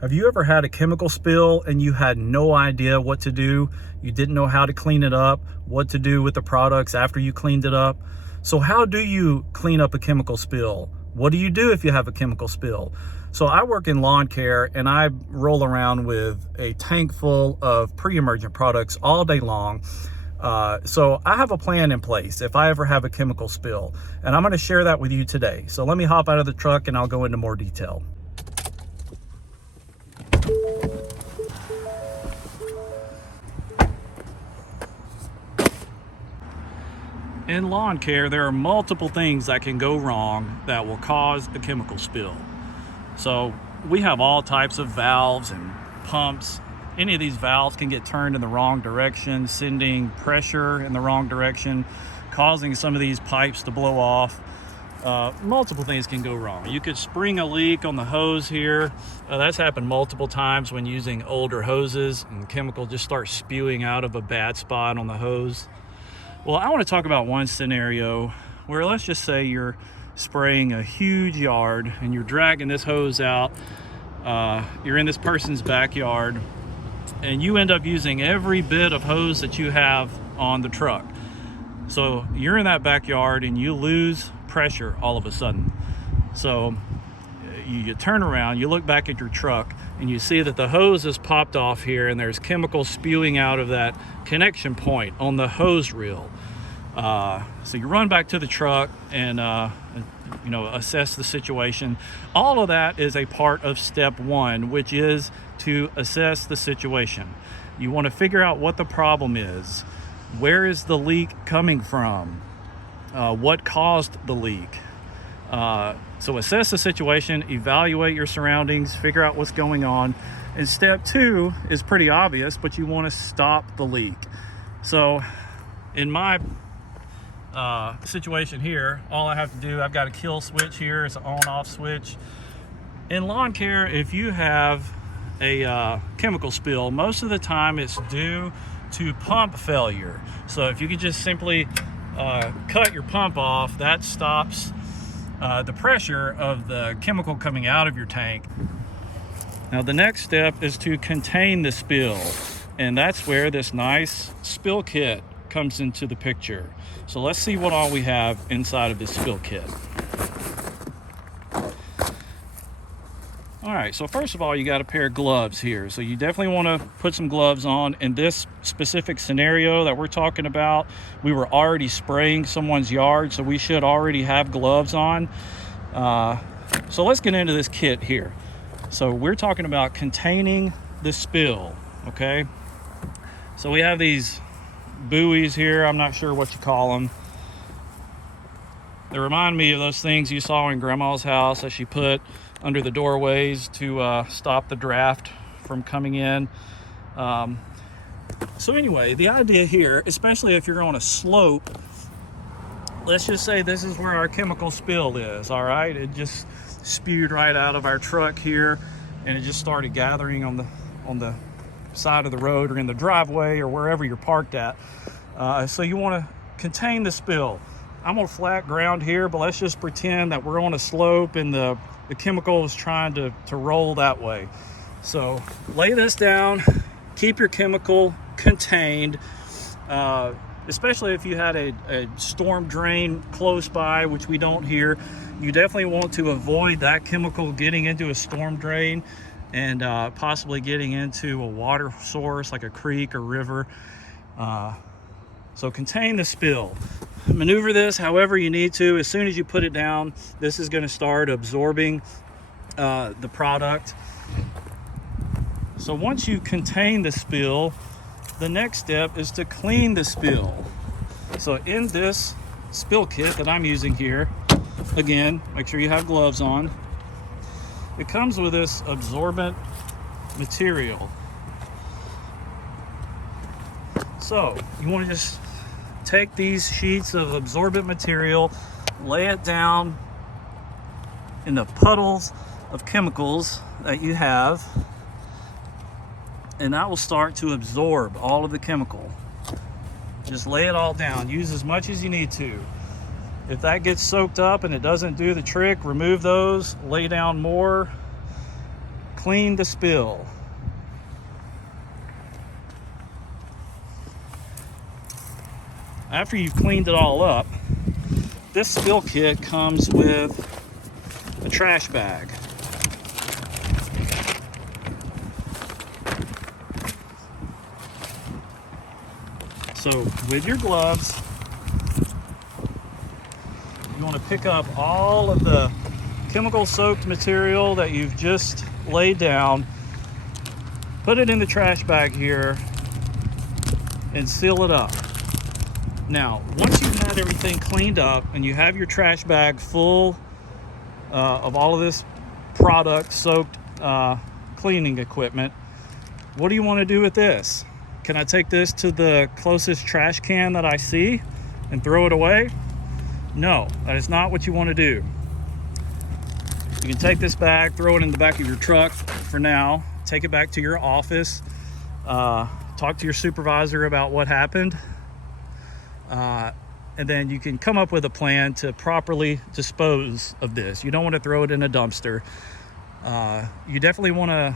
Have you ever had a chemical spill and you had no idea what to do? You didn't know how to clean it up, what to do with the products after you cleaned it up? So how do you clean up a chemical spill? What do you do if you have a chemical spill? So I work in lawn care and I roll around with a tank full of pre-emergent products all day long. So I have a plan in place if I ever have a chemical spill, and I'm going to share that with you today. So let me hop out of the truck and I'll go into more detail. In lawn care, there are multiple things that can go wrong that will cause a chemical spill. So we have all types of valves and pumps. Any of these valves can get turned in the wrong direction, sending pressure in the wrong direction, causing some of these pipes to blow off. Multiple things can go wrong. You could spring a leak on the hose here. That's happened multiple times when using older hoses, and chemical just starts spewing out of a bad spot on the hose. Well, I want to talk about one scenario where, let's just say you're spraying a huge yard and you're dragging this hose out. You're in this person's backyard and you end up using every bit of hose that you have on the truck. So you're in that backyard and you lose pressure all of a sudden. So you turn around, you look back at your truck and you see that the hose has popped off here and there's chemicals spewing out of that connection point on the hose reel. So you run back to the truck and assess the situation. All of that is a part of step one, which is to assess the situation. You want to figure out what the problem is. Where is the leak coming from? What caused the leak? So assess the situation, evaluate your surroundings, figure out what's going on. And step two is pretty obvious, but you want to stop the leak. So in my situation here, all I have to do, I've got a kill switch here. It's an on-off switch. In lawn care, if you have a chemical spill, most of the time it's due to pump failure. So if you could just simply cut your pump off, that stops the pressure of the chemical coming out of your tank. Now the next step is to contain the spill, and that's where this nice spill kit comes into the picture. So let's see what all we have inside of this spill kit. All right, so first of all, you got a pair of gloves here. So you definitely want to put some gloves on. In this specific scenario that we're talking about, we were already spraying someone's yard, so we should already have gloves on. So let's get into this kit here. So we're talking about containing the spill, okay? So we have these buoys here. I'm not sure what you call them. They remind me of those things you saw in Grandma's house that she put under the doorways to stop the draft from coming in. So anyway, the idea here, especially if you're on a slope, let's just say this is where our chemical spill is, all right? It just spewed right out of our truck here, and it just started gathering on the side of the road or in the driveway or wherever you're parked at. So you want to contain the spill. I'm on flat ground here, but let's just pretend that we're on a slope and the chemical is trying to roll that way. So lay this down, keep your chemical contained, especially if you had a storm drain close by, which we don't here. You definitely want to avoid that chemical getting into a storm drain and possibly getting into a water source like a creek or river. So contain the spill. Maneuver this however you need to. As soon as you put it down, this is going to start absorbing the product. So once you contain the spill, the next step is to clean the spill. So in this spill kit that I'm using here, again, make sure you have gloves on. It comes with this absorbent material. So you want to just take these sheets of absorbent material, lay it down in the puddles of chemicals that you have, and that will start to absorb all of the chemical. Just lay it all down. Use as much as you need to. If that gets soaked up and it doesn't do the trick, remove those, lay down more, clean the spill. After you've cleaned it all up, this spill kit comes with a trash bag. So with your gloves, you want to pick up all of the chemical soaked material that you've just laid down, put it in the trash bag here, and seal it up. Now, once you've had everything cleaned up and you have your trash bag full of all of this product soaked cleaning equipment, what do you want to do with this? Can I take this to the closest trash can that I see and throw it away? No, that is not what you want to do. You can take this bag, throw it in the back of your truck for now, take it back to your office, talk to your supervisor about what happened, and then you can come up with a plan to properly dispose of this. You don't want to throw it in a dumpster. You definitely want to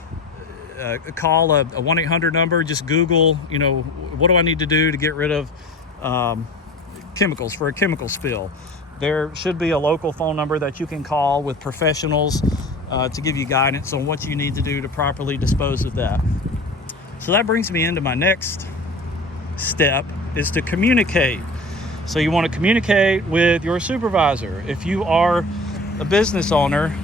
call a 1-800 number. Just Google, what do I need to do to get rid of chemicals for a chemical spill. There should be a local phone number that you can call with professionals to give you guidance on what you need to do to properly dispose of that. So that brings me into my next step, is to communicate. So you want to communicate with your supervisor. If you are a business owner,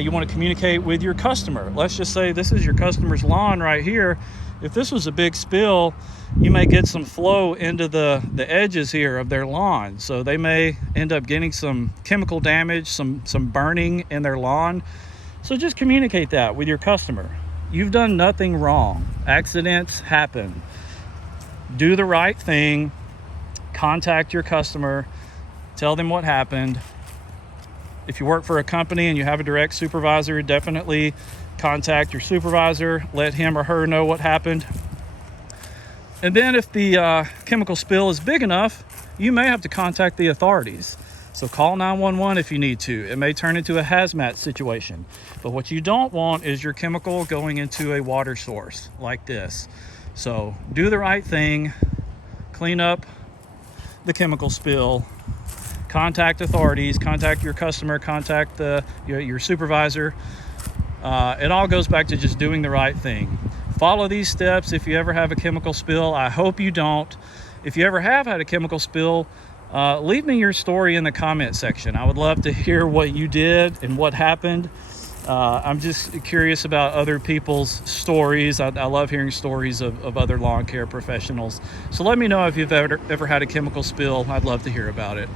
you want to communicate with your customer. Let's just say this is your customer's lawn right here. If this was a big spill, you may get some flow into the edges here of their lawn. So they may end up getting some chemical damage, some burning in their lawn. So just communicate that with your customer. You've done nothing wrong. Accidents happen. Do the right thing. Contact your customer. Tell them what happened. If you work for a company and you have a direct supervisor, definitely contact your supervisor. Let him or her know what happened. And then if the chemical spill is big enough, you may have to contact the authorities. So call 911 if you need to. It may turn into a hazmat situation. But what you don't want is your chemical going into a water source like this. So do the right thing. Clean up the chemical spill. Contact authorities, contact your customer, contact your supervisor. It all goes back to just doing the right thing. Follow these steps if you ever have a chemical spill. I hope you don't. If you ever have had a chemical spill, leave me your story in the comment section. I would love to hear what you did and what happened. I'm just curious about other people's stories. I love hearing stories of other lawn care professionals. So let me know if you've ever had a chemical spill. I'd love to hear about it.